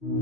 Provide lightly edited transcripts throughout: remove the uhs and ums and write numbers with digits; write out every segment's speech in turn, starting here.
Bonito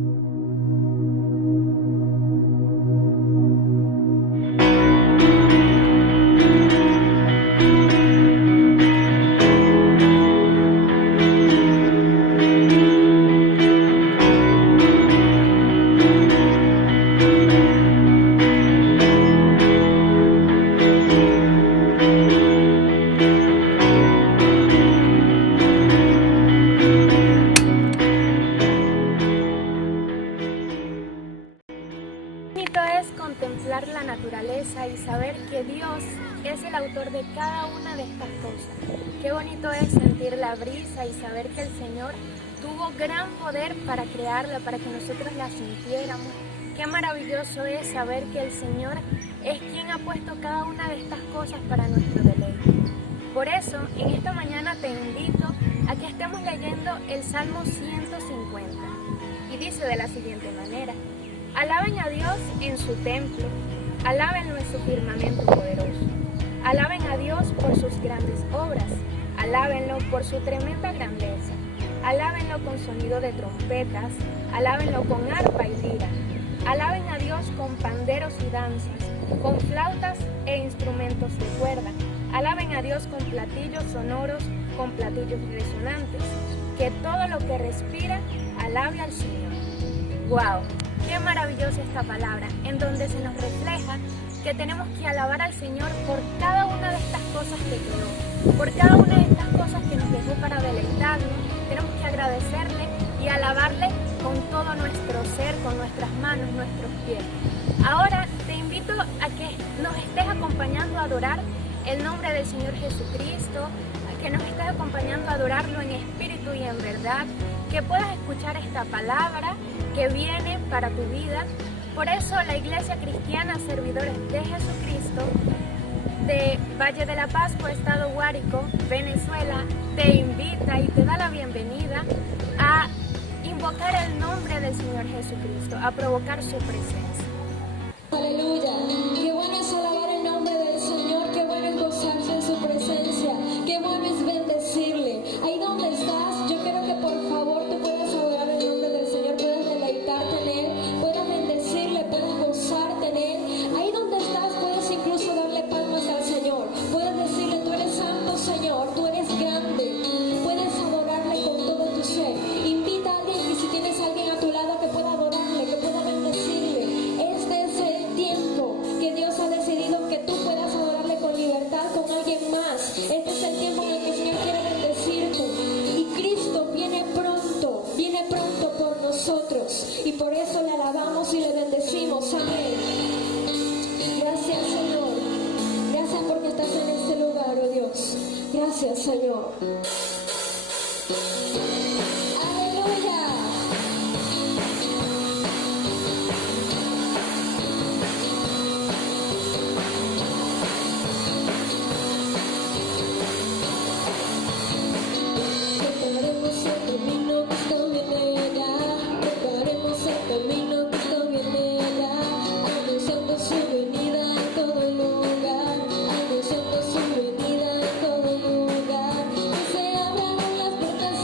es contemplar la naturaleza y saber que Dios es el autor de cada una de estas cosas. Qué bonito es sentir la brisa y saber que el Señor tuvo gran poder para crearla, para que nosotros la sintiéramos. Qué maravilloso es saber que el Señor es quien ha puesto cada una de estas cosas para nuestro deleite. Por eso, en esta mañana te invito a que estemos leyendo el Salmo 150. Y dice de la siguiente manera: alaben a Dios en su templo, alábenlo en su firmamento poderoso. Alaben a Dios por sus grandes obras, alábenlo por su tremenda grandeza. Alábenlo con sonido de trompetas, alábenlo con arpa y lira. Alaben a Dios con panderos y danzas, con flautas e instrumentos de cuerda. Alaben a Dios con platillos sonoros, con platillos resonantes. Que todo lo que respira alabe al Señor. ¡Wow! Qué maravillosa esta palabra, en donde se nos refleja que tenemos que alabar al Señor por cada una de estas cosas que creó, por cada una de estas cosas que nos dejó para deleitarnos. Tenemos que agradecerle y alabarle con todo nuestro ser, con nuestras manos, nuestros pies. Ahora te invito a que nos estés acompañando a adorar el nombre del Señor Jesucristo, a que nos estés acompañando a adorarlo en espíritu y en verdad, que puedas escuchar esta palabra que viene para tu vida. Por eso la Iglesia Cristiana Servidores de Jesucristo de Valle de la Pascua, Estado Guárico, Venezuela, te invita y te da la bienvenida a invocar el nombre del Señor Jesucristo, a provocar su presencia. Aleluya, qué bueno es alabar el nombre del Señor, qué bueno es gozarse en su presencia, qué bueno es bendecirle. Ahí donde estás, yo quiero que por favor tú puedas adorar el nombre del Señor, puedas deleitarte en Él, puedas bendecirle, puedas gozarte en Él. Ahí donde estás puedes incluso darle palmas al Señor, puedes decirle: tú eres santo, Señor, tú eres grande. Puedes adorarle con todo tu ser. Invita a alguien, y si tienes a alguien a tu lado, que pueda adorarle, que pueda bendecirle. Este es el tiempo que Dios ha decidido que tú puedas adorarle con libertad, con alguien más. Este es el tiempo en el que el Señor quiere bendecirte. Y Cristo viene pronto por nosotros. Y por eso le alabamos y le bendecimos. Amén. Gracias, Señor. Gracias porque estás en este lugar, oh Dios. Gracias, Señor. Aleluya. Preparemos el camino, Cristo viene ya. Preparemos el camino, Cristo viene ya. Anunciando su venida en todo lugar. Anunciando su venida en todo lugar. Que se abran las puertas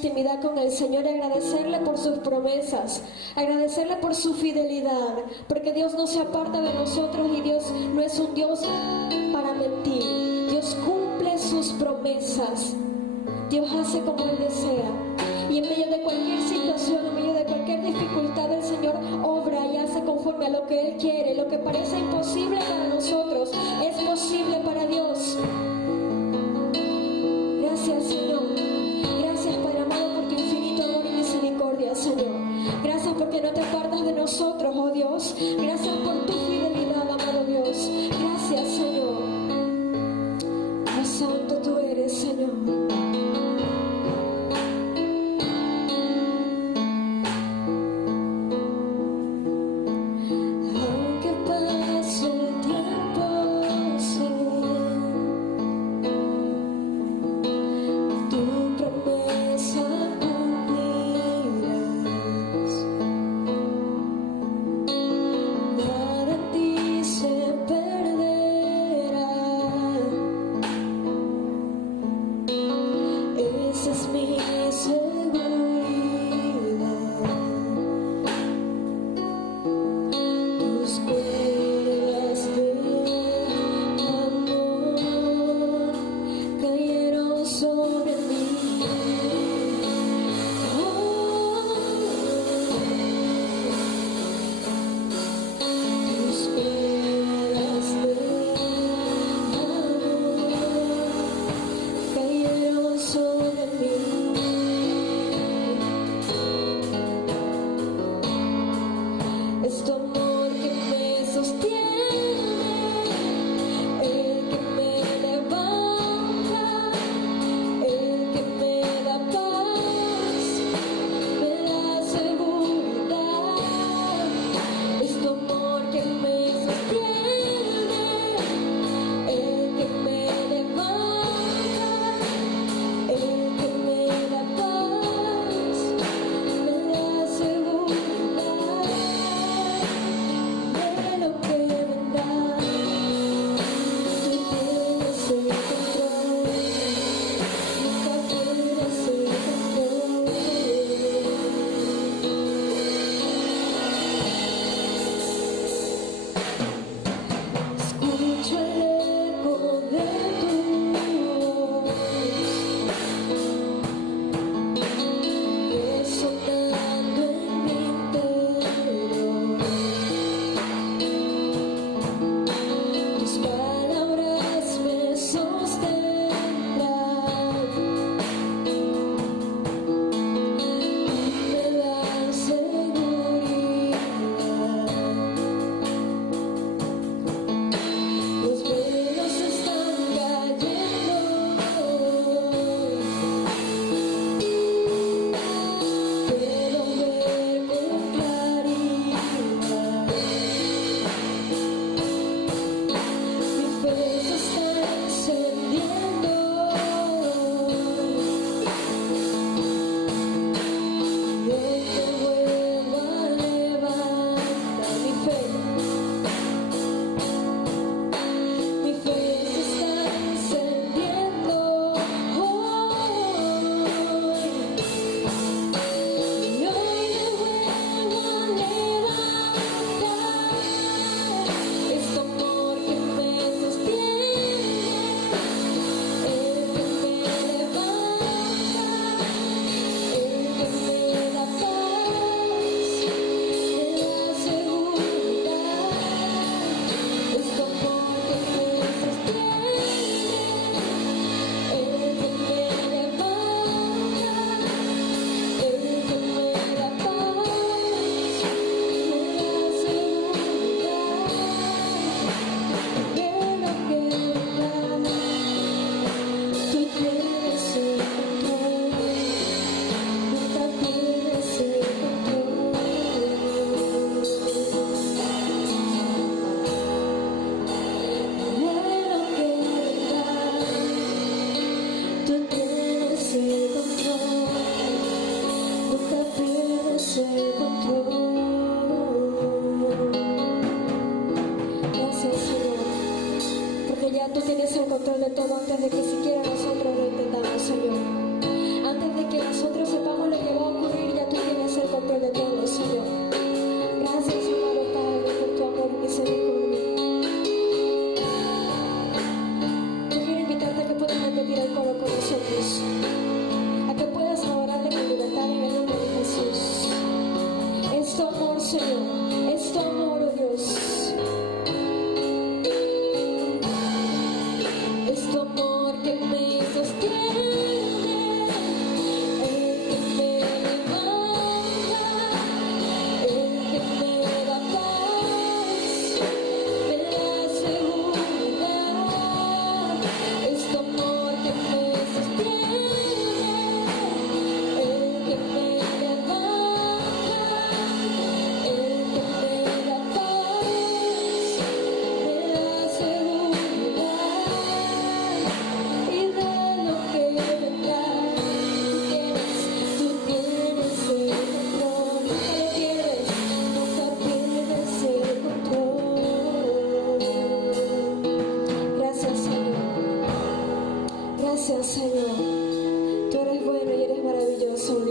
intimidad con el Señor y agradecerle por sus promesas, agradecerle por su fidelidad, porque Dios no se aparta de nosotros y Dios no es un Dios para mentir. Dios cumple sus promesas. Dios hace como Él desea. Y en medio de cualquier situación, en medio de cualquier dificultad, el Señor obra y hace conforme a lo que Él quiere. Lo que parece imposible para nosotros es posible para Dios. Gracias, Señor. Gracias, Padre amado, por tu infinito amor y misericordia, Señor. Gracias porque no te apartas de nosotros, oh Dios. Gracias por tu fidelidad, amado Dios. Gracias, Señor. Oh, santo tú eres, Señor.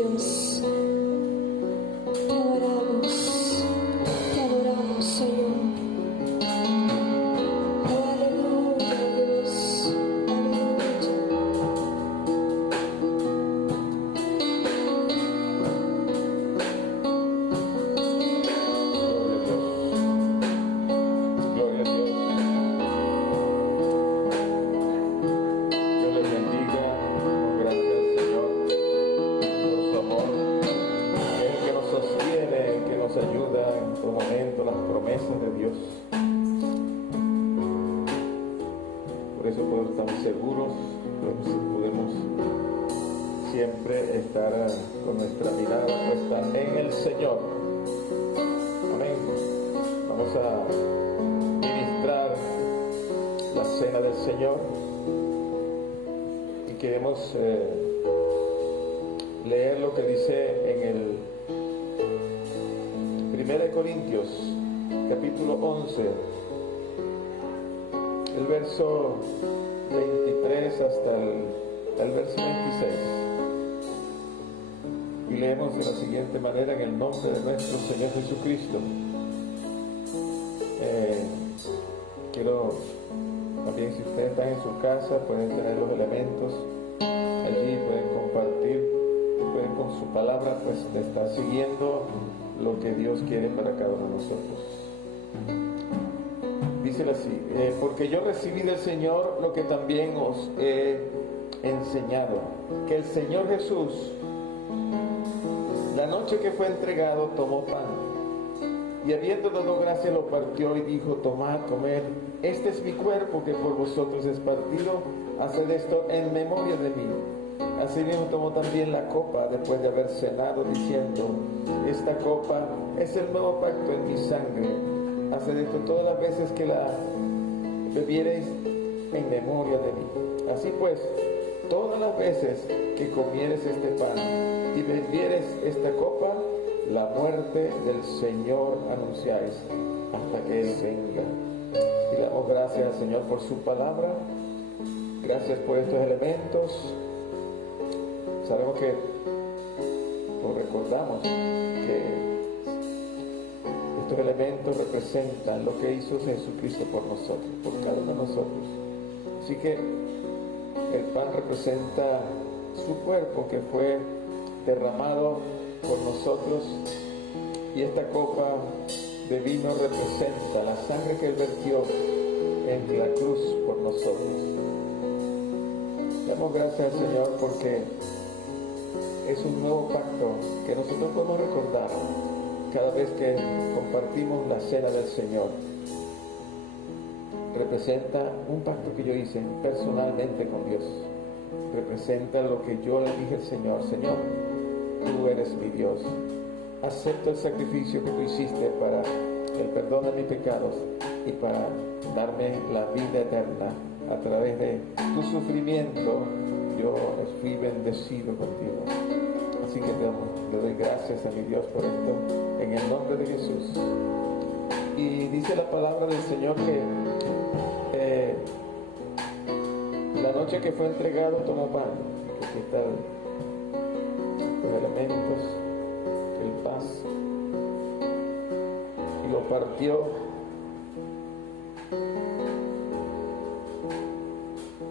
Dios. Te adoramos, Señor. Aleluya, Dios. Gloria a Dios. Dios les bendiga. Gracias, Señor, por su amor. Es el que nos sostiene, el que nos ayuda en todo momento, las promesas de Dios. Por eso podemos estar seguros, podemos siempre estar con nuestra mirada puesta en el Señor. Amén. Vamos a ministrar la cena del Señor y queremos leer lo que dice en el 1 Corintios capítulo 11, el verso 23 hasta el verso 26, y leemos de la siguiente manera: en el nombre de nuestro Señor Jesucristo. Quiero también, si ustedes están en su casa, pueden tener los elementos allí, pueden compartir, pueden con su palabra pues estar siguiendo lo que Dios quiere para cada uno de nosotros. Dice así: porque yo recibí del Señor lo que también os he enseñado, que el Señor Jesús, la noche que fue entregado, tomó pan, y habiendo dado gracias lo partió y dijo: tomad, comed, este es mi cuerpo que por vosotros es partido, haced esto en memoria de mí. Asimismo tomó también la copa después de haber cenado, diciendo: esta copa es el nuevo pacto en mi sangre, haced esto todas las veces que la bebiereis en memoria de mí. Así pues, todas las veces que comieres este pan y bebieres esta copa, la muerte del Señor anunciáis hasta que Él venga. Y le damos gracias al Señor por su palabra. Gracias por estos elementos. Sabemos que, o recordamos que estos elementos representan lo que hizo Jesucristo por nosotros, por cada uno de nosotros. Así que el pan representa su cuerpo que fue derramado por nosotros, y esta copa de vino representa la sangre que Él vertió en la cruz por nosotros. Damos gracias al Señor porque es un nuevo pacto que nosotros podemos recordar cada vez que compartimos la cena del Señor. Representa un pacto que yo hice personalmente con Dios. Representa lo que yo le dije al Señor: Señor, tú eres mi Dios. Acepto el sacrificio que tú hiciste para el perdón de mis pecados y para darme la vida eterna. A través de tu sufrimiento yo fui bendecido contigo. Así que le doy gracias a mi Dios por esto, en el nombre de Jesús. Y dice la palabra del Señor que la noche que fue entregado tomó pan. Aquí están los elementos, el pan, y lo partió.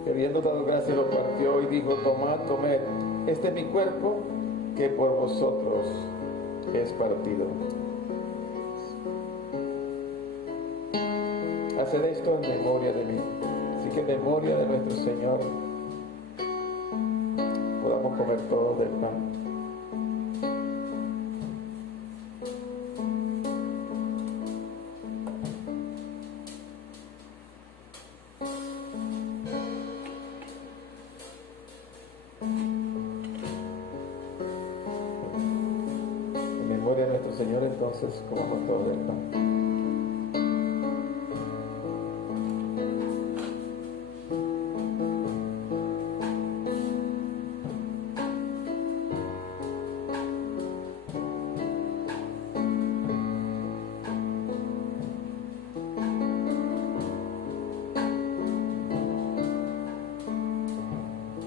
Y habiendo dado gracias lo partió y dijo: tomad, comed, este es mi cuerpo que por vosotros es partido. Haced esto en memoria de mí. Así que en memoria de nuestro Señor podamos comer todos del pan. En memoria de nuestro Señor, entonces comamos todos del pan.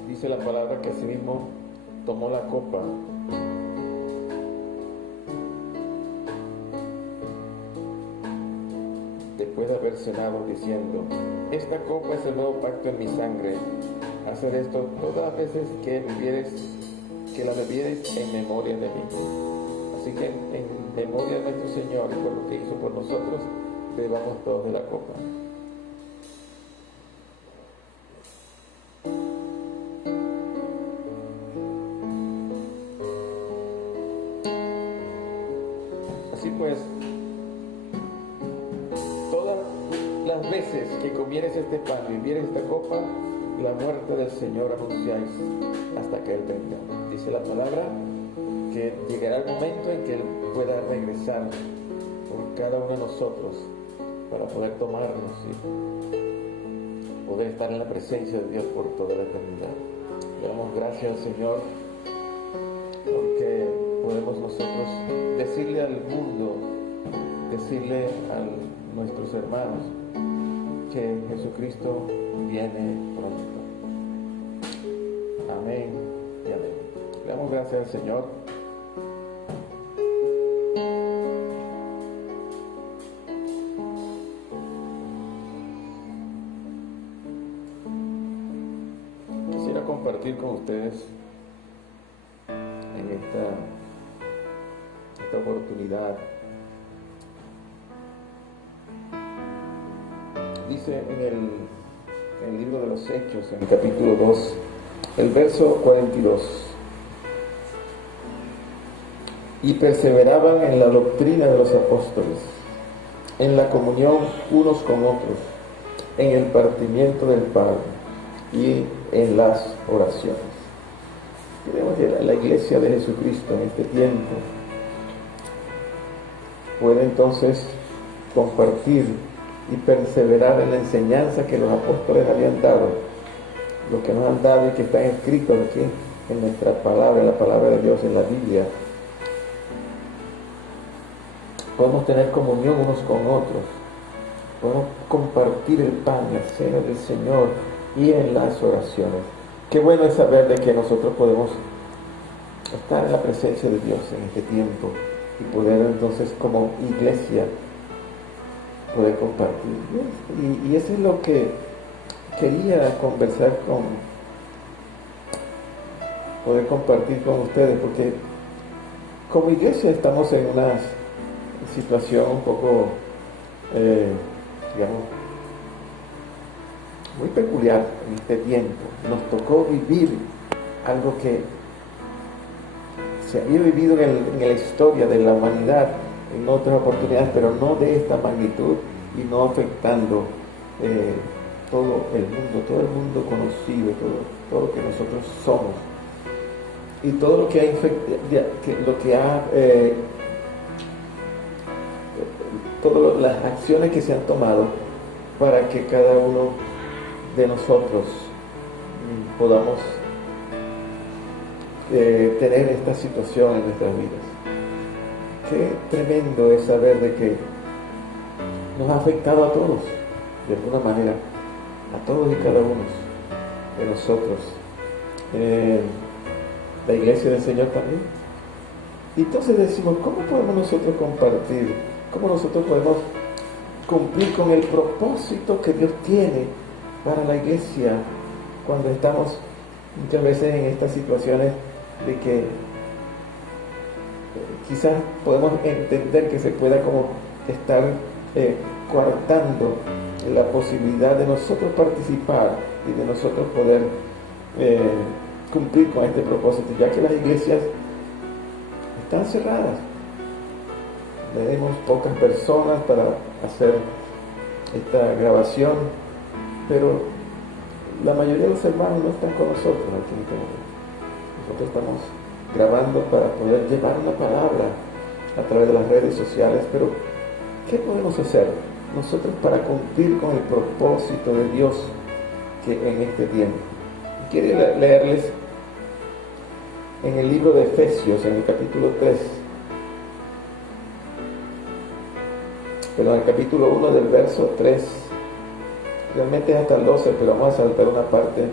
Dice la palabra que asimismo tomó la copa después de haber cenado, diciendo: esta copa es el nuevo pacto en mi sangre. Haced esto todas las veces que la bebiereis en memoria de mí. Así que en memoria de nuestro Señor y por lo que hizo por nosotros, bebamos todos de la copa. Así pues, todas las veces que comieres este pan y bebieres esta copa, la muerte del Señor anunciáis hasta que Él venga. Dice la palabra que llegará el momento en que Él pueda regresar por cada uno de nosotros para poder tomarnos y poder estar en la presencia de Dios por toda la eternidad. Le damos gracias al Señor porque podemos nosotros decirle al mundo, decirle a nuestros hermanos que Jesucristo viene pronto. Amén y amén. Le damos gracias al Señor. Quisiera compartir con ustedes en esta oportunidad. Dice en el libro de los Hechos, en el capítulo 2, el verso 42: y perseveraban en la doctrina de los apóstoles, en la comunión unos con otros, en el partimiento del pan y en las oraciones. Queremos que la iglesia de Jesucristo en este tiempo pueda entonces compartir y perseverar en la enseñanza que los apóstoles habían dado, lo que nos han dado y que está escrito aquí en nuestra palabra, en la palabra de Dios, en la Biblia. Podemos tener comunión unos con otros, podemos compartir el pan, la cena del Señor y en las oraciones. Qué bueno es saber de que nosotros podemos estar en la presencia de Dios en este tiempo y poder entonces como iglesia poder compartir. Y eso es lo que quería conversar poder compartir con ustedes, porque como iglesia estamos en una situación un poco, digamos, muy peculiar en este tiempo. Nos tocó vivir algo que se había vivido en la historia de la humanidad en otras oportunidades, pero no de esta magnitud y no afectando todo el mundo conocido, todo lo que nosotros somos y todo lo que todas las acciones que se han tomado para que cada uno de nosotros podamos tener esta situación en nuestras vidas. Qué tremendo es saber de que nos ha afectado a todos, de alguna manera, a todos y cada uno de nosotros, la iglesia del Señor también. Y entonces decimos, ¿cómo podemos nosotros compartir? ¿Cómo nosotros podemos cumplir con el propósito que Dios tiene para la iglesia cuando estamos muchas veces en estas situaciones de que quizás podemos entender que se pueda como estar coartando la posibilidad de nosotros participar y de nosotros poder cumplir con este propósito, ya que las iglesias están cerradas? Tenemos pocas personas para hacer esta grabación, pero la mayoría de los hermanos no están con nosotros aquí en este momento. Nosotros estamos grabando para poder llevar una palabra a través de las redes sociales, pero ¿qué podemos hacer nosotros para cumplir con el propósito de Dios que en este tiempo? Quiero leerles en el libro de Efesios, en el capítulo 3, pero en el capítulo 1 del verso 3, realmente es hasta el 12, pero vamos a saltar una parte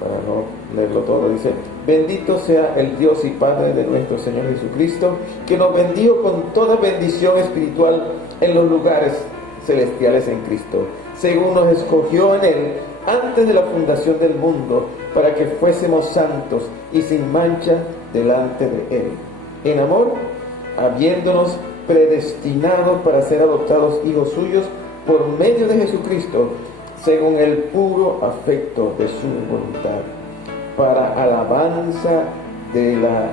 para no leerlo todo. Dice: bendito sea el Dios y Padre de nuestro Señor Jesucristo, que nos bendijo con toda bendición espiritual en los lugares celestiales en Cristo, según nos escogió en Él antes de la fundación del mundo, para que fuésemos santos y sin mancha delante de Él. En amor, habiéndonos predestinados para ser adoptados hijos suyos por medio de Jesucristo, según el puro afecto de su voluntad, para alabanza de la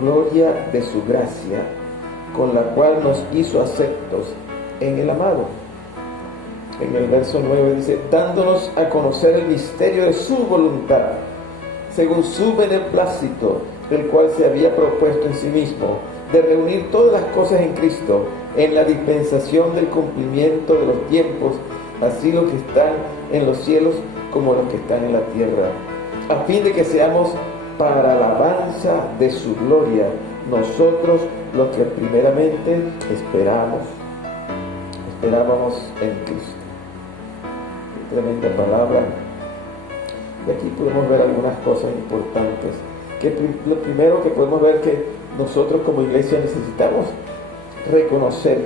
gloria de su gracia, con la cual nos hizo aceptos en el amado. En el verso 9 dice, dándonos a conocer el misterio de su voluntad, según su beneplácito, el cual se había propuesto en sí mismo, de reunir todas las cosas en Cristo, en la dispensación del cumplimiento de los tiempos, así los que están en los cielos como los que están en la tierra, a fin de que seamos para alabanza de su gloria, nosotros los que primeramente esperábamos en Cristo. Qué tremenda palabra. De aquí podemos ver algunas cosas importantes. Lo primero que podemos ver que nosotros como iglesia necesitamos conocer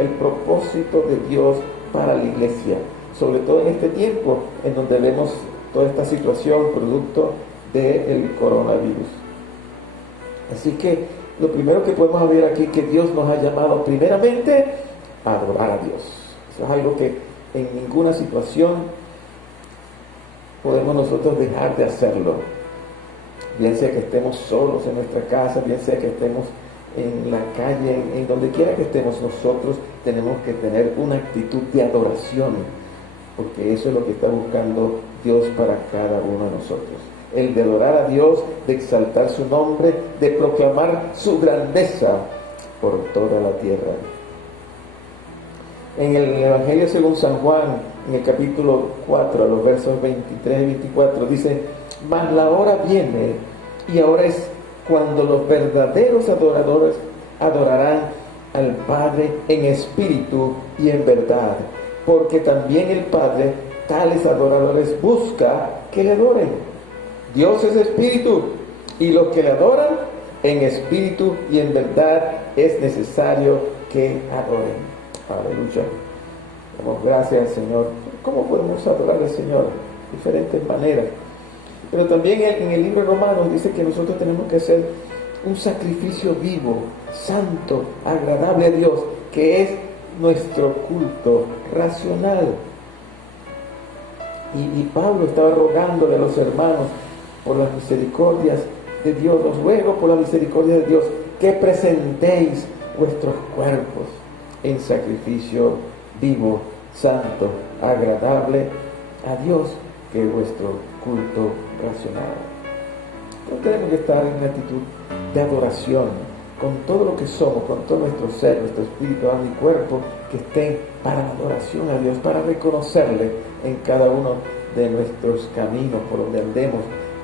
el propósito de Dios para la iglesia, sobre todo en este tiempo en donde vemos toda esta situación producto del coronavirus. Así que lo primero que podemos ver aquí, que Dios nos ha llamado primeramente a adorar a Dios. Eso es algo que en ninguna situación podemos nosotros dejar de hacerlo, bien sea que estemos solos en nuestra casa, bien sea que estemos en la calle, en donde quiera que estemos, nosotros tenemos que tener una actitud de adoración, porque eso es lo que está buscando Dios para cada uno de nosotros. El de adorar a Dios, de exaltar su nombre, de proclamar su grandeza por toda la tierra. En el Evangelio según San Juan, en el capítulo 4, a los versos 23 y 24, dice, mas la hora viene, y ahora es cuando los verdaderos adoradores adorarán al Padre en espíritu y en verdad, porque también el Padre tales adoradores busca que le adoren. Dios es espíritu, y los que le adoran en espíritu y en verdad es necesario que adoren. Aleluya. Damos gracias al Señor. ¿Cómo podemos adorar al Señor? De diferentes maneras. Pero también en el libro de Romanos dice que nosotros tenemos que hacer un sacrificio vivo, santo, agradable a Dios, que es nuestro culto racional. Y Pablo estaba rogándole a los hermanos por las misericordias de Dios. Os ruego por la misericordia de Dios que presentéis vuestros cuerpos en sacrificio vivo, santo, agradable a Dios, que es vuestro culto racional. Entonces tenemos que estar en una actitud de adoración, con todo lo que somos, con todo nuestro ser, nuestro espíritu, alma y cuerpo, que estén para la adoración a Dios, para reconocerle en cada uno de nuestros caminos, por donde andemos,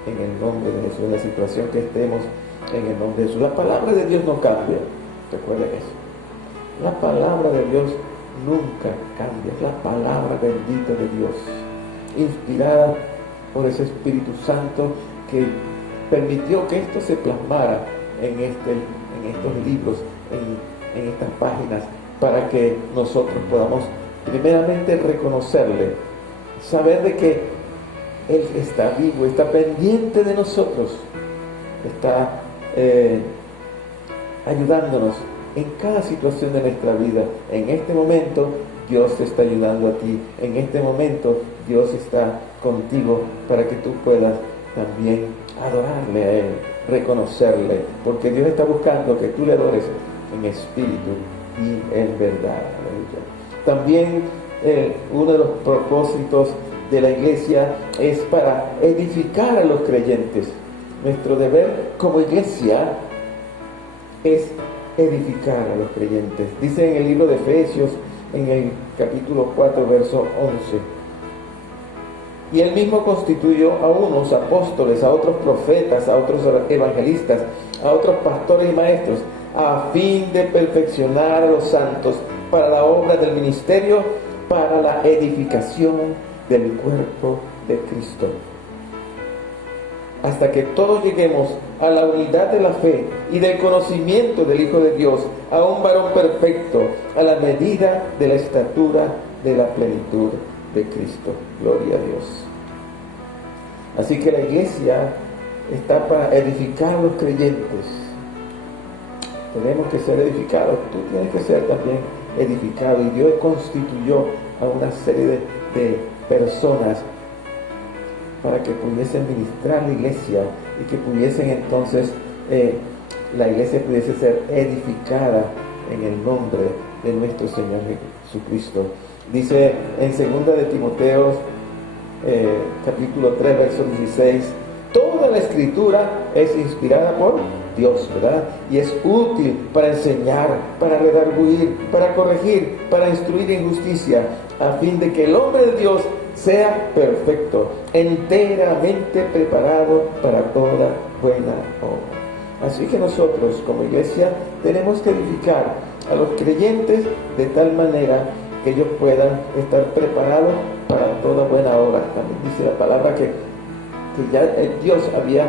en el nombre de Jesús, en la situación que estemos, en el nombre de Jesús. La palabra de Dios no cambia, recuerden eso. La palabra de Dios nunca cambia, es la palabra bendita de Dios, inspirada por ese Espíritu Santo que permitió que esto se plasmara en estos libros, en estas páginas, para que nosotros podamos primeramente reconocerle, saber de que Él está vivo, está pendiente de nosotros, está ayudándonos en cada situación de nuestra vida. En este momento Dios te está ayudando a ti, en este momento Dios está contigo para que tú puedas también adorarle a Él, reconocerle, porque Dios está buscando que tú le adores en espíritu y en verdad. También uno de los propósitos de la iglesia es para edificar a los creyentes. Nuestro deber como iglesia es edificar a los creyentes. Dice en el libro de Efesios, en el capítulo 4, verso 11, y Él mismo constituyó a unos apóstoles, a otros profetas, a otros evangelistas, a otros pastores y maestros, a fin de perfeccionar a los santos para la obra del ministerio, para la edificación del cuerpo de Cristo. hasta que todos lleguemos a la unidad de la fe y del conocimiento del Hijo de Dios, a un varón perfecto, a la medida de la estatura de la plenitud de Cristo. Gloria a Dios. Así que la iglesia está para edificar a los creyentes. Tenemos que ser edificados. Tú tienes que ser también edificado. Y Dios constituyó a una serie de personas para que pudiesen ministrar la iglesia y que pudiesen entonces la iglesia pudiese ser edificada en el nombre de nuestro Señor Jesucristo. Dice en 2 de Timoteo capítulo 3 verso 16: toda la escritura es inspirada por Dios, ¿verdad? Y es útil para enseñar, para redarguir, para corregir, para instruir en justicia, a fin de que el hombre de Dios sea perfecto, enteramente preparado para toda buena obra. Así que nosotros como iglesia tenemos que edificar a los creyentes de tal manera que ellos puedan estar preparados para toda buena obra. También dice la palabra que ya Dios había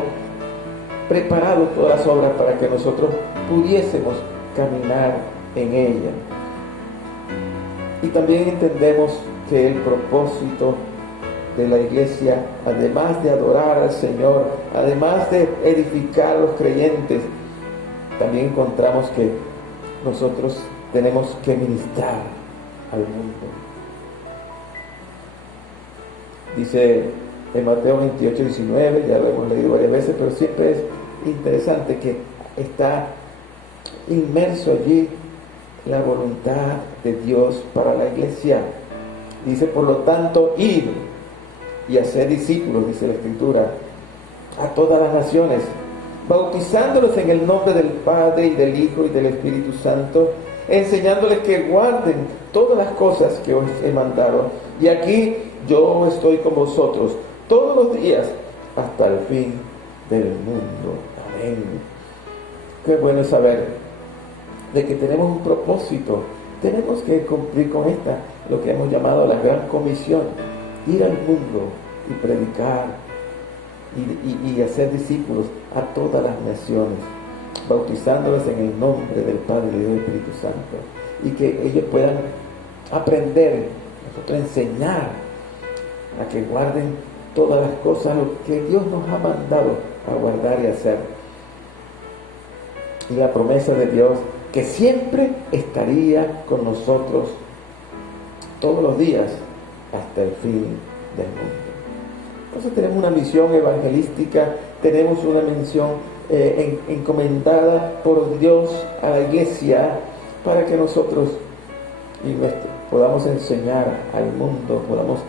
preparado todas las obras para que nosotros pudiésemos caminar en ella. Y también entendemos que el propósito de la iglesia, además de adorar al Señor, además de edificar a los creyentes, también encontramos que nosotros tenemos que ministrar al mundo. Dice en Mateo 28, 19, ya lo hemos leído varias veces, pero siempre es interesante que está inmerso allí la voluntad de Dios para la iglesia. Dice, por lo tanto, id y hacer discípulos, dice la Escritura, a todas las naciones, bautizándolos en el nombre del Padre y del Hijo y del Espíritu Santo, enseñándoles que guarden todas las cosas que os he mandado. Y aquí yo estoy con vosotros todos los días hasta el fin del mundo. Amén. Qué bueno saber de que tenemos un propósito. Tenemos que cumplir con esta, lo que hemos llamado la gran comisión: ir al mundo y predicar y hacer discípulos a todas las naciones, bautizándolos en el nombre del Padre y del Espíritu Santo, y que ellos puedan aprender, nosotros enseñar a que guarden todas las cosas, lo que Dios nos ha mandado a guardar y hacer. Y la promesa de Dios, que siempre estaría con nosotros todos los días hasta el fin del mundo. Entonces tenemos una misión evangelística, tenemos una misión encomendada por Dios a la iglesia, para que nosotros podamos enseñar al mundo, podamos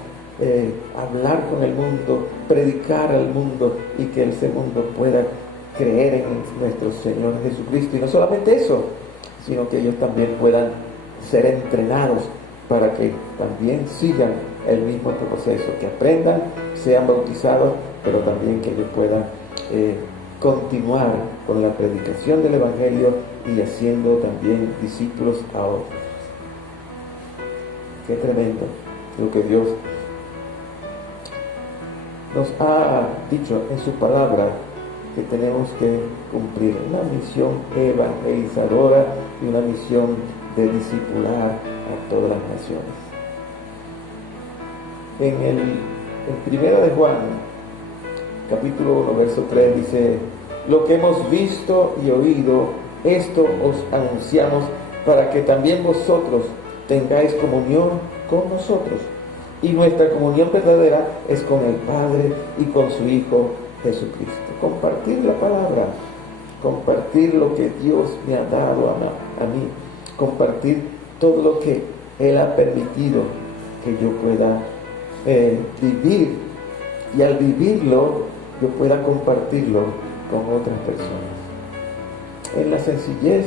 hablar con el mundo, predicar al mundo, y que ese mundo pueda creer en nuestro Señor Jesucristo. Y no solamente eso, sino que ellos también puedan ser entrenados para que también sigan el mismo proceso, que aprendan, sean bautizados, pero también que ellos puedan continuar con la predicación del Evangelio y haciendo también discípulos a otros. Qué tremendo lo que Dios nos ha dicho en su palabra, que tenemos que cumplir una misión evangelizadora y una misión de discipular a todas las naciones. En 1 de Juan, capítulo 1, verso 3, dice: lo que hemos visto y oído, esto os anunciamos, para que también vosotros tengáis comunión con nosotros. Y nuestra comunión verdadera es con el Padre y con su Hijo Jesucristo. Compartir la palabra, compartir lo que Dios me ha dado a mí, compartir todo lo que Él ha permitido que yo pueda vivir, y al vivirlo yo pueda compartirlo con otras personas, en la sencillez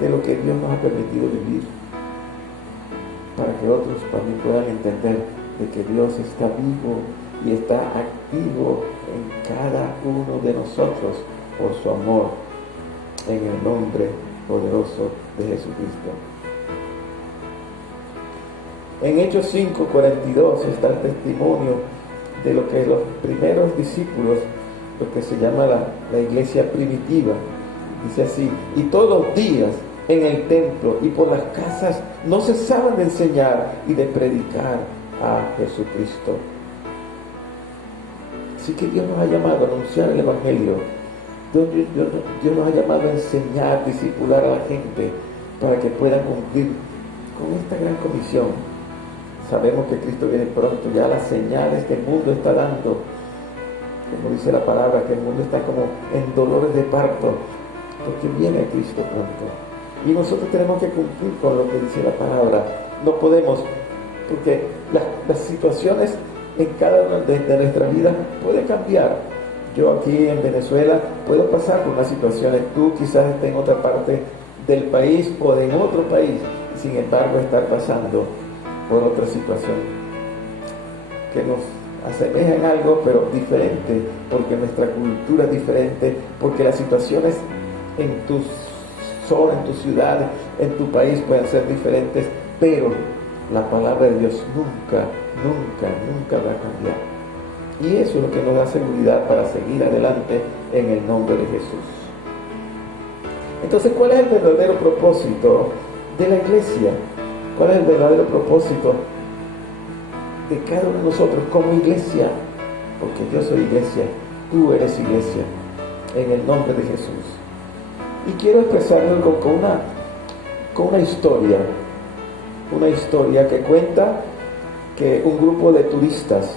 de lo que Dios nos ha permitido vivir, para que otros también puedan entender de que Dios está vivo y está activo en cada uno de nosotros por su amor, en el nombre poderoso de Jesucristo. En Hechos 5:42 está el testimonio de lo que los primeros discípulos lo que se llama la iglesia primitiva. Dice así: y todos los días en el templo y por las casas no cesaban de enseñar y de predicar a Jesucristo. Así que Dios nos ha llamado a anunciar el Evangelio. Dios nos ha llamado a enseñar, discipular a la gente para que puedan cumplir con esta gran comisión. Sabemos que Cristo viene pronto, ya las señales que el mundo está dando, como dice la palabra, que el mundo está como en dolores de parto, porque viene Cristo pronto. Y nosotros tenemos que cumplir con lo que dice la palabra. No podemos, porque las situaciones en cada una de nuestras vidas puede cambiar. Yo aquí en Venezuela puedo pasar por unas situaciones, tú quizás estés en otra parte del país o en otro país, sin embargo estar pasando por otra situación que nos asemeja en algo, pero diferente, porque nuestra cultura es diferente, porque las situaciones en tu zona, en tu ciudad, en tu país pueden ser diferentes, pero la palabra de Dios nunca va a cambiar. Y eso es lo que nos da seguridad para seguir adelante en el nombre de Jesús. Entonces, ¿cuál es el verdadero propósito de la iglesia? ¿Cuál es el verdadero propósito de cada uno de nosotros como iglesia? Porque yo soy iglesia, tú eres iglesia, en el nombre de Jesús. Y quiero expresarlo con una historia que cuenta que un grupo de turistas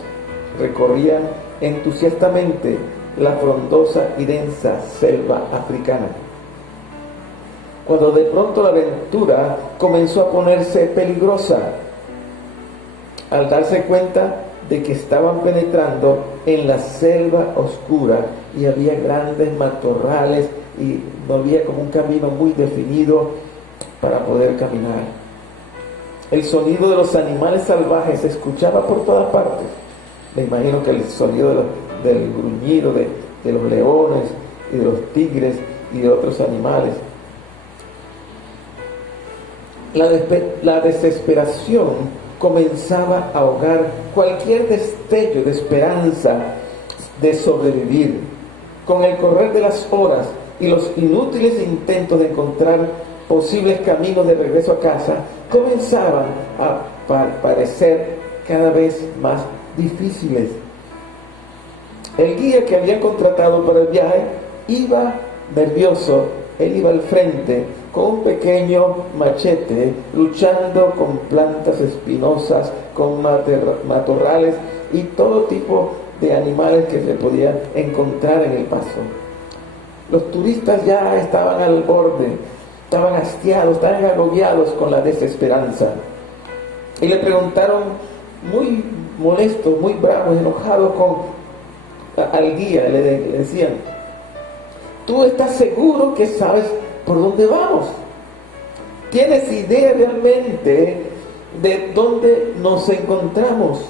recorrían entusiastamente la frondosa y densa selva africana, cuando de pronto la aventura comenzó a ponerse peligrosa, al darse cuenta de que estaban penetrando en la selva oscura y había grandes matorrales y no había como un camino muy definido para poder caminar. El sonido de los animales salvajes se escuchaba por todas partes. Me imagino que el sonido del gruñido de los leones y de los tigres y de otros animales. La desesperación comenzaba a ahogar cualquier destello de esperanza de sobrevivir. Con el correr de las horas y los inútiles intentos de encontrar posibles caminos de regreso a casa comenzaban a parecer cada vez más difíciles. El guía que habían contratado para el viaje iba nervioso. Él iba al frente con un pequeño machete, luchando con plantas espinosas, con matorrales y todo tipo de animales que se podían encontrar en el paso. Los turistas ya estaban al borde, estaban hastiados, estaban agobiados con la desesperanza. Y le preguntaron, muy molestos, muy bravos, enojados al guía, le decían: ¿tú estás seguro que sabes por dónde vamos? ¿Tienes idea realmente de dónde nos encontramos?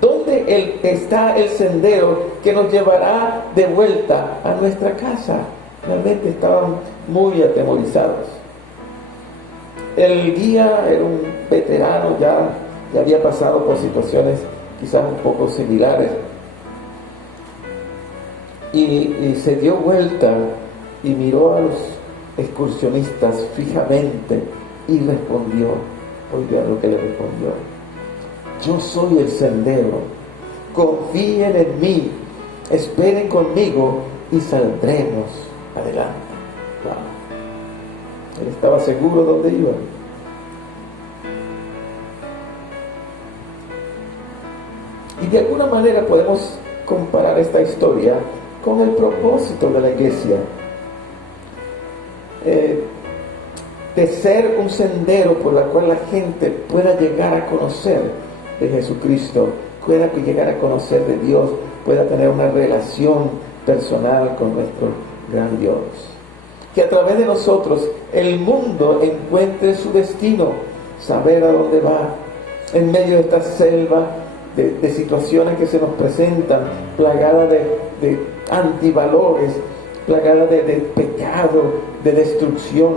¿Dónde está el sendero que nos llevará de vuelta a nuestra casa? Realmente estaban muy atemorizados. El guía era un veterano, ya había pasado por situaciones quizás un poco similares. Y se dio vuelta y miró a los excursionistas fijamente y respondió. Oiga lo que le respondió: yo soy el sendero, confíen en mí, esperen conmigo y saldremos adelante. Wow. Él estaba seguro dónde iba. Y de alguna manera podemos comparar esta historia con el propósito de la iglesia, de ser un sendero por el cual la gente pueda llegar a conocer de Jesucristo, pueda llegar a conocer de Dios, pueda tener una relación personal con nuestro gran Dios. Que a través de nosotros el mundo encuentre su destino, saber a dónde va, en medio de esta selva de situaciones que se nos presentan, plagada de antivalores, plagada de pecado, de destrucción,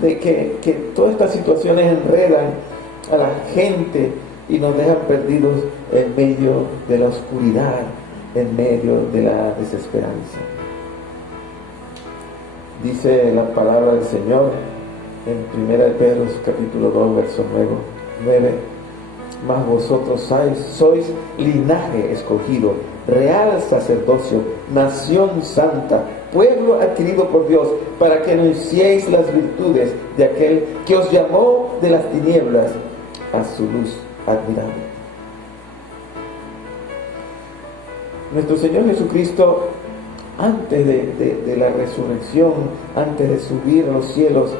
de que todas estas situaciones enredan a la gente y nos dejan perdidos en medio de la oscuridad, en medio de la desesperanza. Dice la palabra del Señor en 1 Pedro capítulo 2, verso 9: mas vosotros sois linaje escogido, real sacerdocio, nación santa, pueblo adquirido por Dios, para que anunciéis las virtudes de aquel que os llamó de las tinieblas a su luz admirable. Nuestro Señor Jesucristo, antes de la resurrección, antes de subir a los cielos,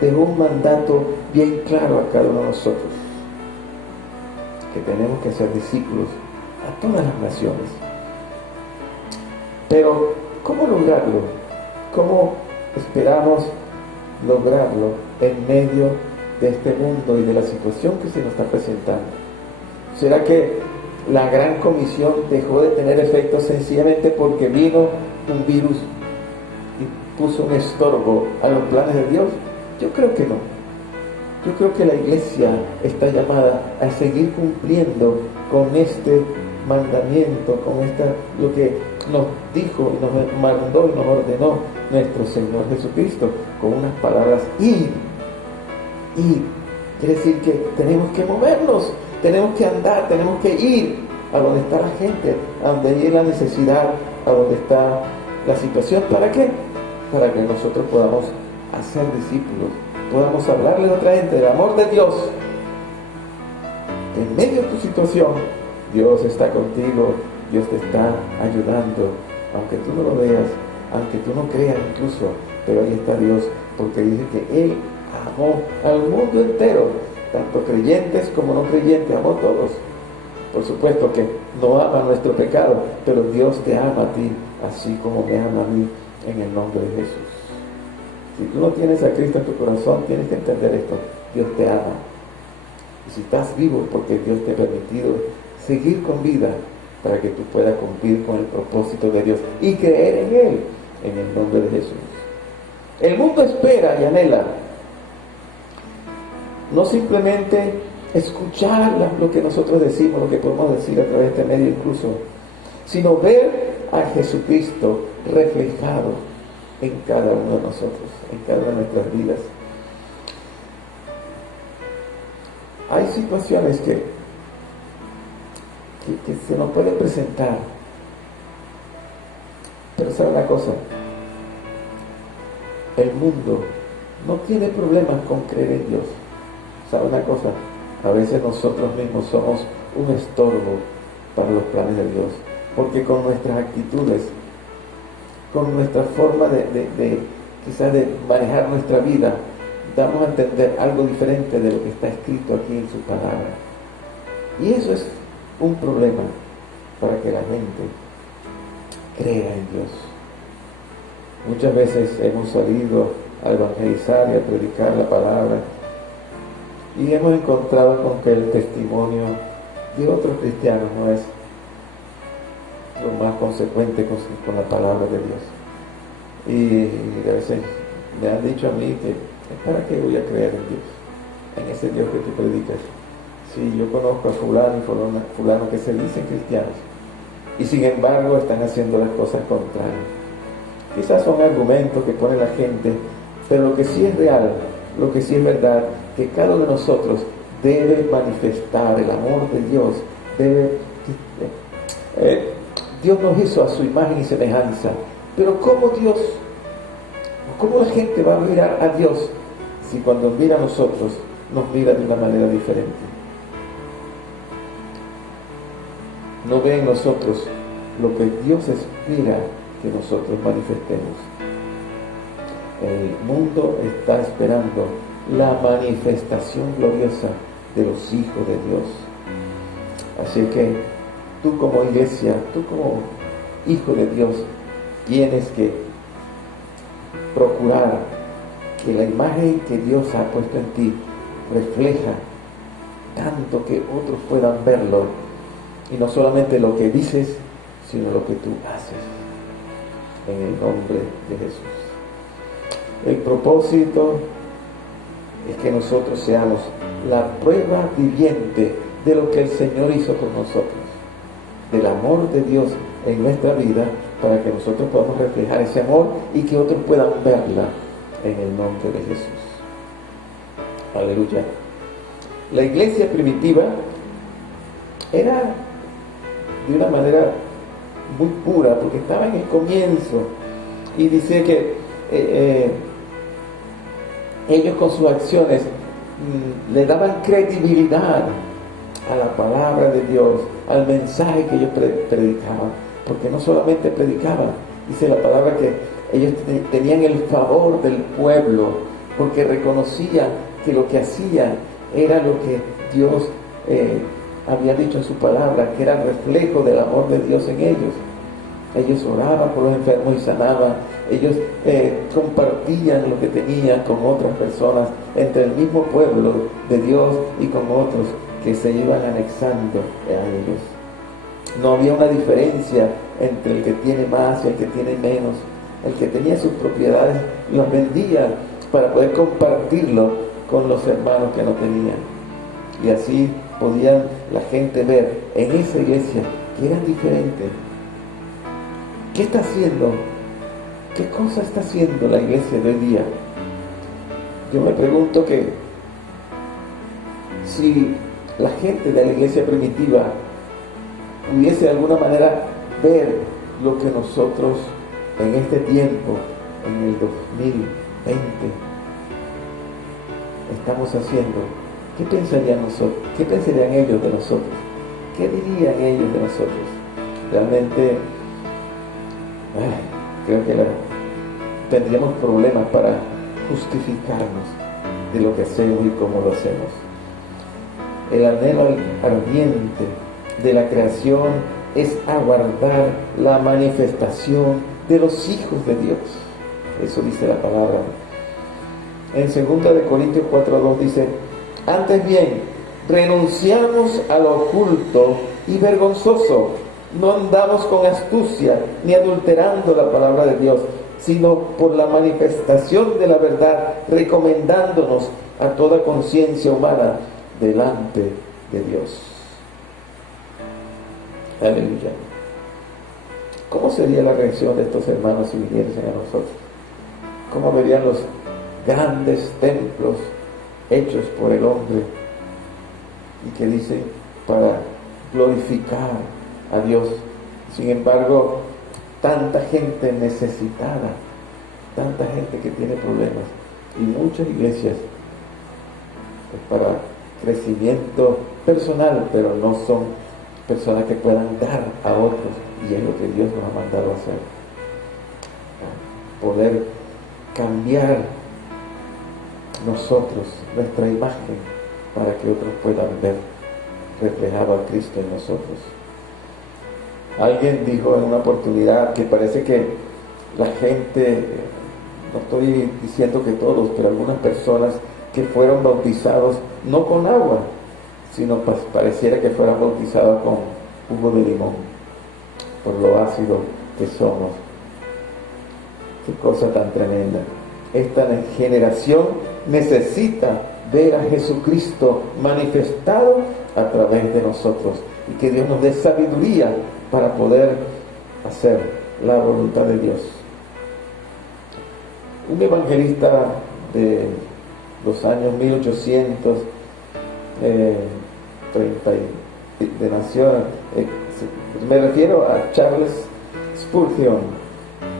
dejó un mandato bien claro a cada uno de nosotros: que tenemos que ser discípulos a todas las naciones. Pero, ¿cómo lograrlo? ¿Cómo esperamos lograrlo en medio de este mundo y de la situación que se nos está presentando? ¿Será que la gran comisión dejó de tener efecto sencillamente porque vino un virus y puso un estorbo a los planes de Dios? Yo creo que no. Yo creo que la iglesia está llamada a seguir cumpliendo con este mandamiento, con lo que nos dijo y nos mandó y nos ordenó nuestro Señor Jesucristo, con unas palabras: ir. Quiere decir que tenemos que movernos, tenemos que andar, tenemos que ir a donde está la gente, a donde hay la necesidad, a donde está la situación. ¿Para qué? Para que nosotros podamos hacer discípulos, podamos hablarle a otra gente del amor de Dios. En medio de tu situación, Dios está contigo, Dios te está ayudando, aunque tú no lo veas, aunque tú no creas incluso, pero ahí está Dios, porque dice que Él amó al mundo entero, tanto creyentes como no creyentes, amó a todos. Por supuesto que no ama nuestro pecado, pero Dios te ama a ti, así como me ama a mí, en el nombre de Jesús. Si tú no tienes a Cristo en tu corazón, tienes que entender esto: Dios te ama. Y si estás vivo, porque Dios te ha permitido seguir con vida, para que tú puedas cumplir con el propósito de Dios y creer en Él, en el nombre de Jesús. El mundo espera y anhela no simplemente escuchar lo que nosotros decimos, lo que podemos decir a través de este medio incluso, sino ver a Jesucristo reflejado en cada uno de nosotros, en cada una de nuestras vidas. Hay situaciones que se nos pueden presentar, pero ¿sabe una cosa? El mundo no tiene problemas con creer en Dios. ¿Sabe una cosa? A veces nosotros mismos somos un estorbo para los planes de Dios, porque con nuestras actitudes, con nuestra forma quizás de manejar nuestra vida, damos a entender algo diferente de lo que está escrito aquí en su palabra. Y eso es un problema para que la gente crea en Dios. Muchas veces hemos salido a evangelizar y a predicar la palabra y hemos encontrado con que el testimonio de otros cristianos no es lo más consecuente con la palabra de Dios. Y a veces me han dicho a mí que ¿para qué voy a creer en Dios? En ese Dios que tú predicas. Si yo conozco a fulano y fulano que se dicen cristianos y sin embargo están haciendo las cosas contrarias. Quizás son argumentos que pone la gente, pero lo que sí es real, lo que sí es verdad, que cada uno de nosotros debe manifestar el amor de Dios. Dios nos hizo a su imagen y semejanza, pero ¿cómo la gente va a mirar a Dios si cuando mira a nosotros nos mira de una manera diferente? No ve en nosotros lo que Dios espera que nosotros manifestemos. El mundo está esperando la manifestación gloriosa de los hijos de Dios. Así que tú como iglesia, tú como hijo de Dios, tienes que procurar que la imagen que Dios ha puesto en ti refleja tanto que otros puedan verlo, y no solamente lo que dices, sino lo que tú haces, en el nombre de Jesús. El propósito es que nosotros seamos la prueba viviente de lo que el Señor hizo por nosotros, del amor de Dios en nuestra vida, para que nosotros podamos reflejar ese amor y que otros puedan verla en el nombre de Jesús. Aleluya. La iglesia primitiva era de una manera muy pura, porque estaba en el comienzo, y dice que ellos con sus acciones le daban credibilidad a la palabra de Dios, al mensaje que ellos predicaban, porque no solamente predicaban, dice la palabra que ellos tenían el favor del pueblo, porque reconocían que lo que hacían era lo que Dios había dicho en su palabra, que era el reflejo del amor de Dios en ellos. Ellos oraban por los enfermos y sanaban. Ellos compartían lo que tenían con otras personas entre el mismo pueblo de Dios y con otros que se iban anexando a ellos. No había una diferencia entre el que tiene más y el que tiene menos. El que tenía sus propiedades los vendía para poder compartirlo con los hermanos que no tenían. Y así podían la gente ver en esa iglesia que eran diferentes. ¿Qué está haciendo? ¿Qué cosa está haciendo la iglesia de hoy día? Yo me pregunto que si la gente de la iglesia primitiva pudiese de alguna manera ver lo que nosotros en este tiempo, en el 2020, estamos haciendo, ¿qué pensarían nosotros? ¿Qué pensarían ellos de nosotros? ¿Qué dirían ellos de nosotros? Realmente creo que tendríamos problemas para justificarnos de lo que hacemos y cómo lo hacemos. El anhelo ardiente de la creación es aguardar la manifestación de los hijos de Dios. Eso dice la palabra. En 2 Corintios 4:2 dice: antes bien, renunciamos a lo oculto y vergonzoso. No andamos con astucia ni adulterando la palabra de Dios, sino por la manifestación de la verdad, recomendándonos a toda conciencia humana delante de Dios. Aleluya. ¿Cómo sería la reacción de estos hermanos si viniesen a nosotros? ¿Cómo verían los grandes templos hechos por el hombre y que dice para glorificar a Dios? Sin embargo, tanta gente necesitada, tanta gente que tiene problemas, y muchas iglesias para crecimiento personal, pero no son personas que puedan dar a otros, y es lo que Dios nos ha mandado a hacer. Poder cambiar nosotros nuestra imagen para que otros puedan ver reflejado a Cristo en nosotros. Alguien dijo en una oportunidad que parece que la gente, no estoy diciendo que todos, pero algunas personas que fueron bautizados no con agua, sino pareciera que fueran bautizados con jugo de limón, por lo ácido que somos. Qué cosa tan tremenda. Esta generación necesita ver a Jesucristo manifestado a través de nosotros, y que Dios nos dé sabiduría para poder hacer la voluntad de Dios. Un evangelista de los años 1830 de nación, me refiero a Charles Spurgeon.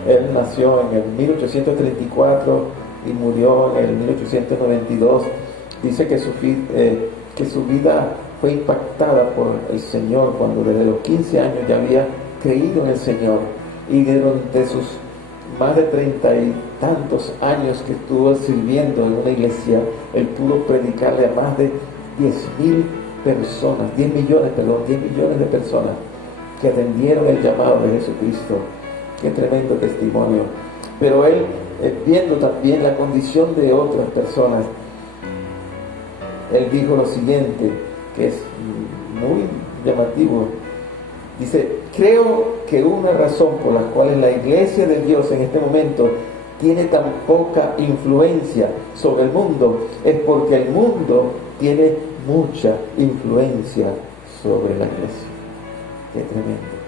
Él nació en el 1834 y murió en el 1892. Dice que su vida fue impactada por el Señor cuando desde los 15 años ya había creído en el Señor, y durante sus más de 30 y tantos años que estuvo sirviendo en una iglesia, él pudo predicarle a más de 10.000 personas, 10 millones de personas que atendieron el llamado de Jesucristo. Qué tremendo testimonio. Pero él, viendo también la condición de otras personas, él dijo lo siguiente, que es muy llamativo. Dice: creo que una razón por la cual la iglesia de Dios en este momento tiene tan poca influencia sobre el mundo es porque el mundo tiene mucha influencia sobre la iglesia. Qué tremendo.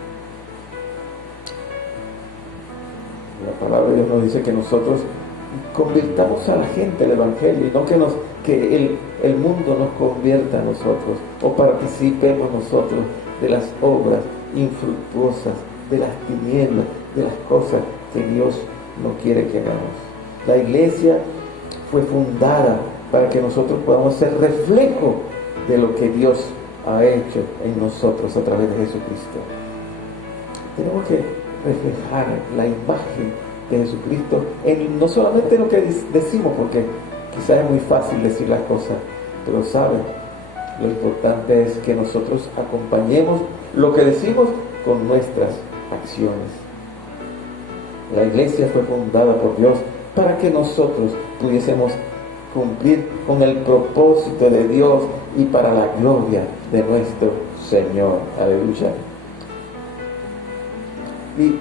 La palabra de Dios nos dice que nosotros convirtamos a la gente al Evangelio y no que el mundo nos convierta a nosotros o participemos nosotros de las obras infructuosas, de las tinieblas, de las cosas que Dios no quiere que hagamos. La iglesia fue fundada para que nosotros podamos ser reflejo de lo que Dios ha hecho en nosotros a través de Jesucristo. Tenemos que reflejar la imagen de Jesucristo no solamente en lo que decimos, porque quizás es muy fácil decir las cosas, pero saben, lo importante es que nosotros acompañemos lo que decimos con nuestras acciones. La iglesia fue fundada por Dios para que nosotros pudiésemos cumplir con el propósito de Dios y para la gloria de nuestro Señor. Aleluya. Y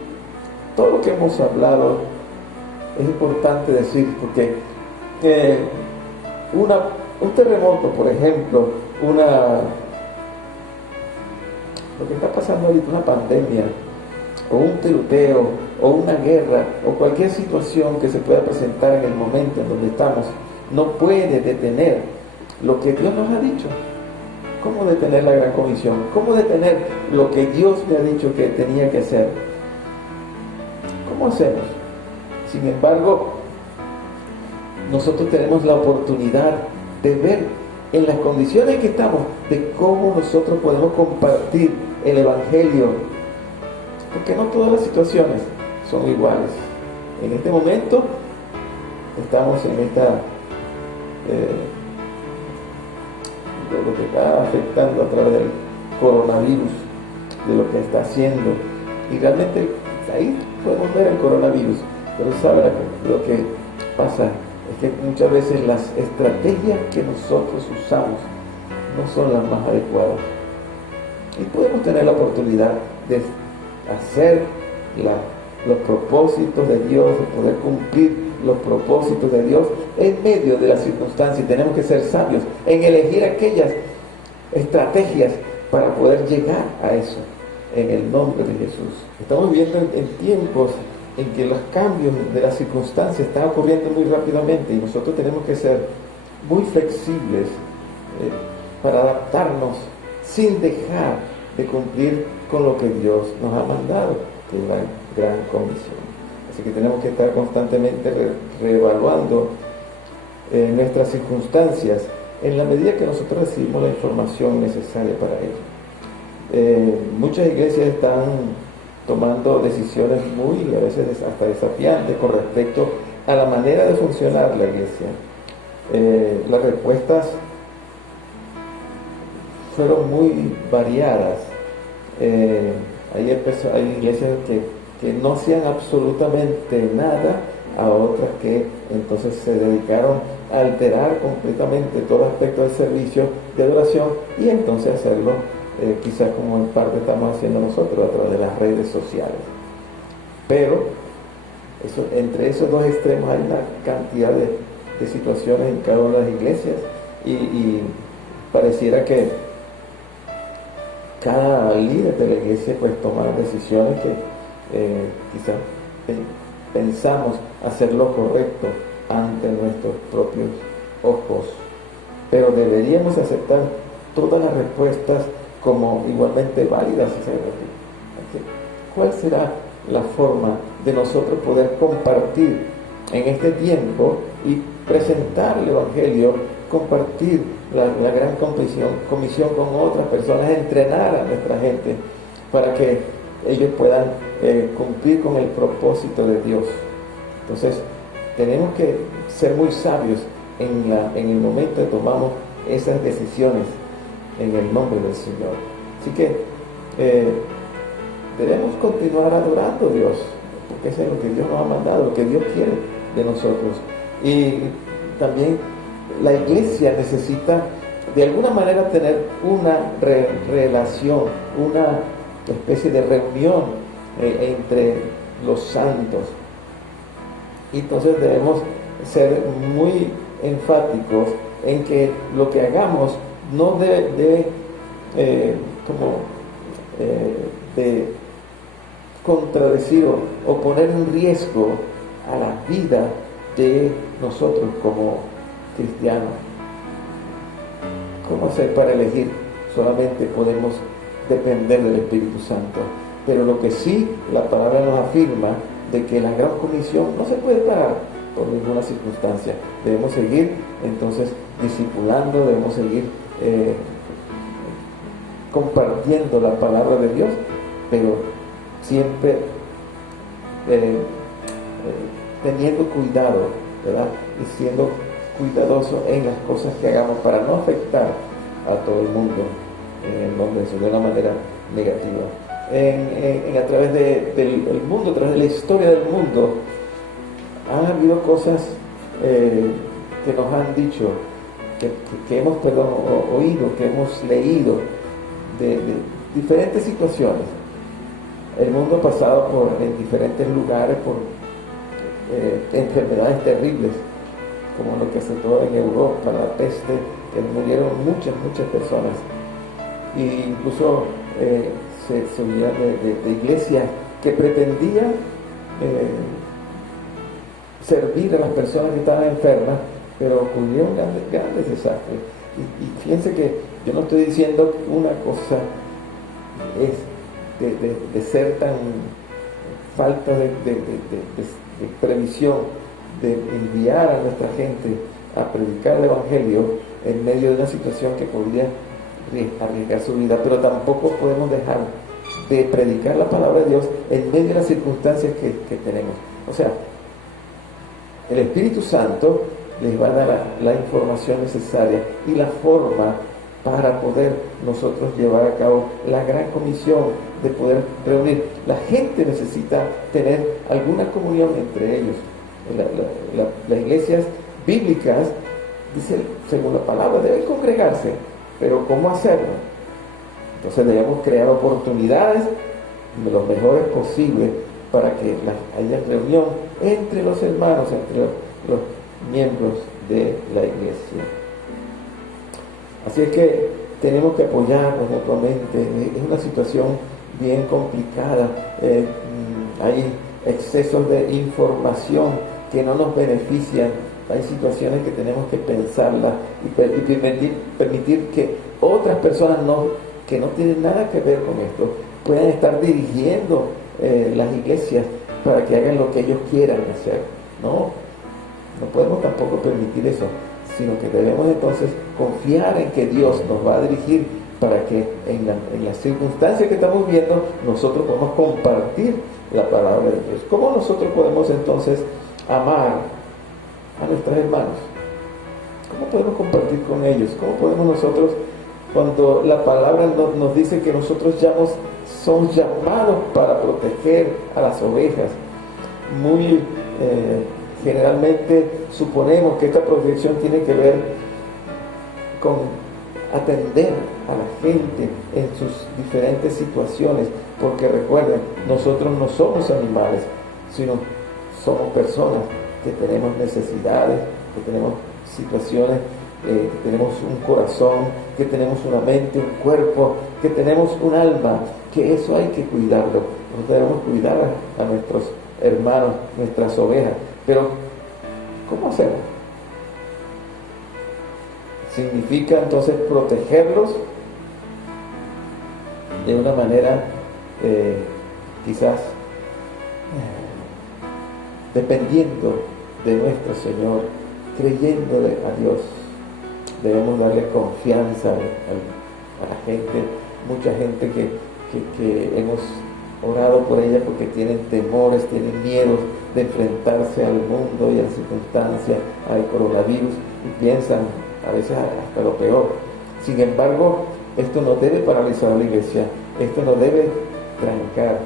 todo lo que hemos hablado es importante decir, porque un terremoto, por ejemplo, lo que está pasando ahorita, una pandemia, o un tiroteo, o una guerra, o cualquier situación que se pueda presentar en el momento en donde estamos, no puede detener lo que Dios nos ha dicho. ¿Cómo detener la gran comisión? ¿Cómo detener lo que Dios me ha dicho que tenía que hacer? ¿Cómo hacemos? Sin embargo, nosotros tenemos la oportunidad de ver en las condiciones que estamos, de cómo nosotros podemos compartir el Evangelio, porque no todas las situaciones son iguales. En este momento estamos en lo que está afectando a través del coronavirus, de lo que está haciendo, y realmente ahí podemos ver el coronavirus, pero sabe lo que pasa es que muchas veces las estrategias que nosotros usamos no son las más adecuadas, y podemos tener la oportunidad de hacer los propósitos de Dios, de poder cumplir los propósitos de Dios en medio de las circunstancias. Tenemos que ser sabios en elegir aquellas estrategias para poder llegar a eso, en el nombre de Jesús. Estamos viviendo en tiempos en que los cambios de las circunstancias están ocurriendo muy rápidamente, y nosotros tenemos que ser muy flexibles para adaptarnos sin dejar de cumplir con lo que Dios nos ha mandado, que es la gran comisión. Así que tenemos que estar constantemente reevaluando nuestras circunstancias en la medida que nosotros recibimos la información necesaria para ello. Muchas iglesias están tomando decisiones muy, a veces hasta desafiantes, con respecto a la manera de funcionar la iglesia. Las respuestas fueron muy variadas. Hay iglesias que no hacían absolutamente nada, a otras que entonces se dedicaron a alterar completamente todo aspecto del servicio de adoración, y entonces hacerlo quizás como en parte estamos haciendo nosotros a través de las redes sociales. Pero entre esos dos extremos hay una cantidad de situaciones en cada una de las iglesias, y pareciera que cada líder de la iglesia pues toma decisiones que quizás pensamos hacer lo correcto ante nuestros propios ojos, pero deberíamos aceptar todas las respuestas como igualmente válidas. ¿Cuál será la forma de nosotros poder compartir en este tiempo y presentar el Evangelio, compartir la gran comisión con otras personas, entrenar a nuestra gente para que ellos puedan cumplir con el propósito de Dios? Entonces tenemos que ser muy sabios en el momento que tomamos esas decisiones en el nombre del Señor. Así que debemos continuar adorando a Dios, porque eso es lo que Dios nos ha mandado, lo que Dios quiere de nosotros. Y también la iglesia necesita de alguna manera tener una relación, una especie de reunión entre los santos. Y entonces debemos ser muy enfáticos en que lo que hagamos no debe de contradecir o poner en riesgo a la vida de nosotros como cristianos. ¿Cómo hacer para elegir? Solamente podemos depender del Espíritu Santo. Pero lo que sí la palabra nos afirma de que la gran comisión no se puede parar por ninguna circunstancia. Debemos seguir entonces discipulando, debemos seguir compartiendo la palabra de Dios, pero siempre teniendo cuidado, ¿verdad? Y siendo cuidadoso en las cosas que hagamos para no afectar a todo el mundo en el nombre de Jesús de una manera negativa. A través del mundo, a través de la historia del mundo, han habido cosas que nos han dicho, que hemos oído, que hemos leído de diferentes situaciones. El mundo ha pasado en diferentes lugares por enfermedades terribles, como lo que se dio en Europa, la peste, que murieron muchas personas. E incluso se oía de iglesias que pretendían servir a las personas que estaban enfermas, pero ocurrieron grandes desastres. Y fíjense que yo no estoy diciendo que una cosa es de ser tan falta de previsión, de enviar a nuestra gente a predicar el Evangelio en medio de una situación que podría arriesgar su vida, pero tampoco podemos dejar de predicar la palabra de Dios en medio de las circunstancias que tenemos. O sea, el Espíritu Santo les va a dar la información necesaria y la forma para poder nosotros llevar a cabo la gran comisión de poder reunir. La gente necesita tener alguna comunión entre ellos. Las iglesias bíblicas, dice, según la palabra, deben congregarse, pero ¿cómo hacerlo? Entonces debemos crear oportunidades lo mejores posibles para que haya reunión entre los hermanos, entre los miembros de la iglesia. Así es que tenemos que apoyarnos mutuamente. Es una situación bien complicada. Hay excesos de información que no nos benefician. Hay situaciones que tenemos que pensarlas y permitir que otras personas que no tienen nada que ver con esto puedan estar dirigiendo las iglesias para que hagan lo que ellos quieran hacer. No podemos tampoco permitir eso, sino que debemos entonces confiar en que Dios nos va a dirigir para que en las circunstancias que estamos viendo nosotros podamos compartir la palabra de Dios. ¿Cómo nosotros podemos entonces amar a nuestros hermanos? ¿Cómo podemos compartir con ellos? ¿Cómo podemos nosotros, cuando la palabra nos dice que nosotros somos llamados para proteger a las ovejas? Muy generalmente suponemos que esta protección tiene que ver con atender a la gente en sus diferentes situaciones, porque recuerden, nosotros no somos animales, sino somos personas que tenemos necesidades, que tenemos situaciones, que tenemos un corazón, que tenemos una mente, un cuerpo, que tenemos un alma, que eso hay que cuidarlo. Nosotros debemos cuidar a nuestros hermanos, nuestras ovejas. Pero, ¿cómo hacerlo? Significa entonces protegerlos de una manera quizás dependiendo de nuestro Señor, creyéndole a Dios. Debemos darle confianza a la gente, mucha gente que hemos orado por ella porque tienen temores, tienen miedos de enfrentarse al mundo y a las circunstancias, al coronavirus, y piensan a veces hasta lo peor. Sin embargo, esto no debe paralizar a la iglesia, esto no debe trancar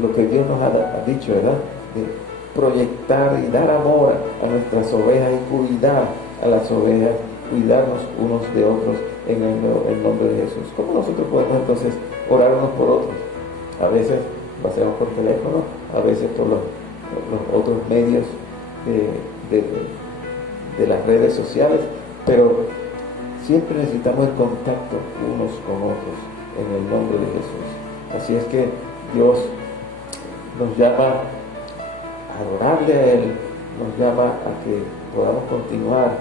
lo que Dios nos ha dicho, ¿verdad? De proyectar y dar amor a nuestras ovejas y cuidar a las ovejas, cuidarnos unos de otros en el nombre de Jesús. ¿Cómo nosotros podemos entonces orar unos por otros? A veces lo hacemos por teléfono, a veces por los otros medios de las redes sociales, pero Siempre necesitamos el contacto unos con otros en el nombre de Jesús. Así es que Dios nos llama a adorarle a Él, nos llama a que podamos continuar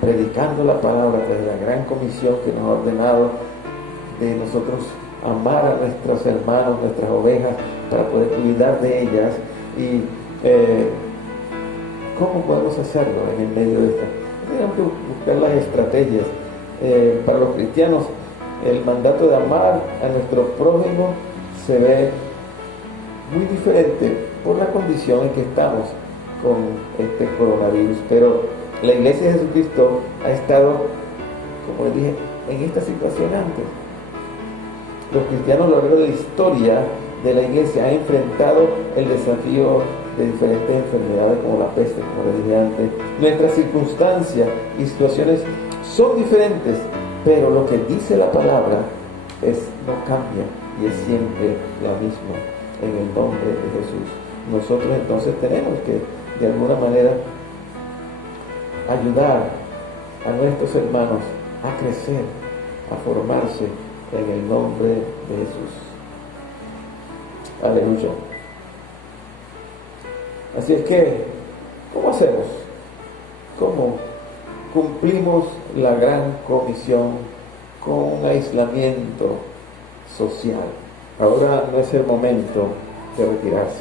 predicando la palabra de la gran comisión que nos ha ordenado de nosotros amar a nuestros hermanos, nuestras ovejas, para poder cuidar de ellas. Y ¿cómo podemos hacerlo en el medio de esto? Tenemos que buscar las estrategias. Para los cristianos, el mandato de amar a nuestro prójimo se ve muy diferente por la condición en que estamos con este coronavirus, pero la Iglesia de Jesucristo ha estado, como les dije, en esta situación antes. Los cristianos a lo largo de la historia de la Iglesia han enfrentado el desafío de diferentes enfermedades como la peste, como les dije antes. Nuestras circunstancias y situaciones son diferentes, pero lo que dice la palabra no cambia y es siempre la misma, en el nombre de Jesús. Nosotros entonces tenemos que de alguna manera ayudar a nuestros hermanos a crecer, a formarse en el nombre de Jesús. Aleluya. Así es que, ¿cómo hacemos? ¿Cómo cumplimos la gran comisión con un aislamiento social? Ahora no es el momento de retirarse,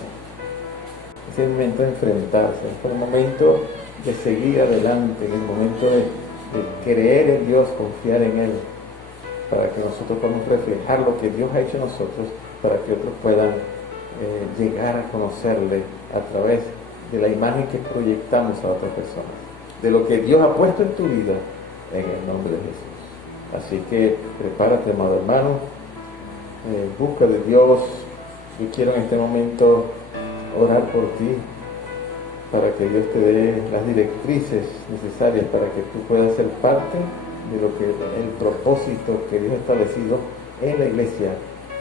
es el momento de enfrentarse, es el momento de seguir adelante, es el momento de creer en Dios, confiar en Él, para que nosotros podamos reflejar lo que Dios ha hecho en nosotros, para que otros puedan llegar a conocerle a través de la imagen que proyectamos a otras personas, de lo que Dios ha puesto en tu vida, en el nombre de Jesús. Así que prepárate, amado hermano, busca de Dios. Yo quiero en este momento orar por ti, para que Dios te dé las directrices necesarias para que tú puedas ser parte de lo que el propósito que Dios ha establecido en la iglesia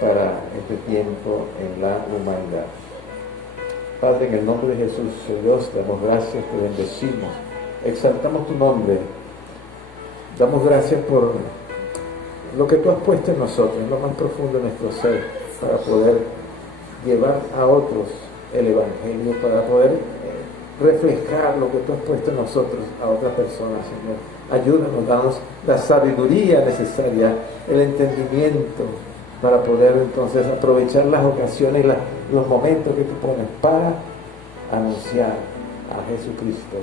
para este tiempo en la humanidad. Padre, en el nombre de Jesús, Dios, te damos gracias, te bendecimos, exaltamos tu nombre, damos gracias por lo que tú has puesto en nosotros, en lo más profundo de nuestro ser, para poder llevar a otros el Evangelio, para poder reflejar lo que tú has puesto en nosotros a otras personas, Señor. Ayúdanos, danos la sabiduría necesaria, el entendimiento, para poder entonces aprovechar las ocasiones, los momentos que tú pones para anunciar a Jesucristo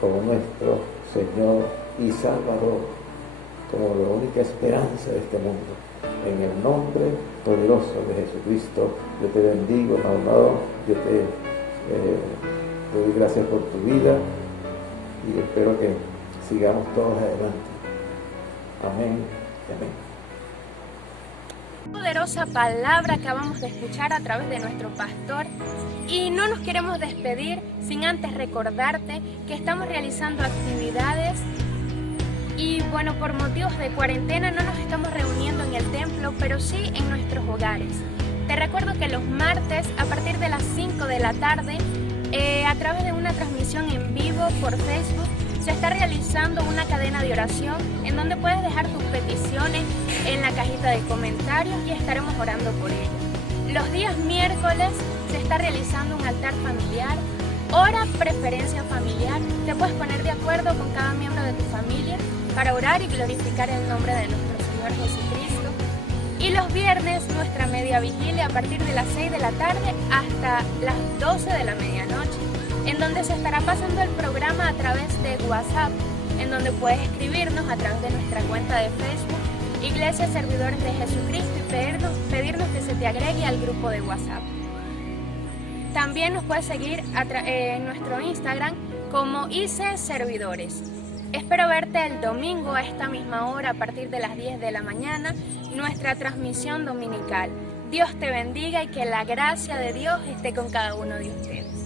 como nuestro Señor y Salvador, como la única esperanza de este mundo. En el nombre poderoso de Jesucristo, yo te bendigo, amado, yo te doy gracias por tu vida y espero que sigamos todos adelante. Amén. Amén. Poderosa palabra que acabamos de escuchar a través de nuestro pastor, y no nos queremos despedir sin antes recordarte que estamos realizando actividades y bueno, por motivos de cuarentena no nos estamos reuniendo en el templo, pero sí en nuestros hogares. Te recuerdo que los martes a partir de las 5 de la tarde a través de una transmisión en vivo por Facebook se está realizando una cadena de oración en donde puedes dejar tus peticiones en la cajita de comentarios y estaremos orando por ellas. Los días miércoles se está realizando un altar familiar, hora preferencia familiar. Te puedes poner de acuerdo con cada miembro de tu familia para orar y glorificar el nombre de nuestro Señor Jesucristo. Y los viernes nuestra media vigilia a partir de las 6 de la tarde hasta las 12 de la medianoche, en donde se estará pasando el programa a través de WhatsApp, en donde puedes escribirnos a través de nuestra cuenta de Facebook, Iglesia Servidores de Jesucristo, y pedirnos que se te agregue al grupo de WhatsApp. También nos puedes seguir en nuestro Instagram como IC Servidores. Espero verte el domingo a esta misma hora a partir de las 10 de la mañana, nuestra transmisión dominical. Dios te bendiga y que la gracia de Dios esté con cada uno de ustedes.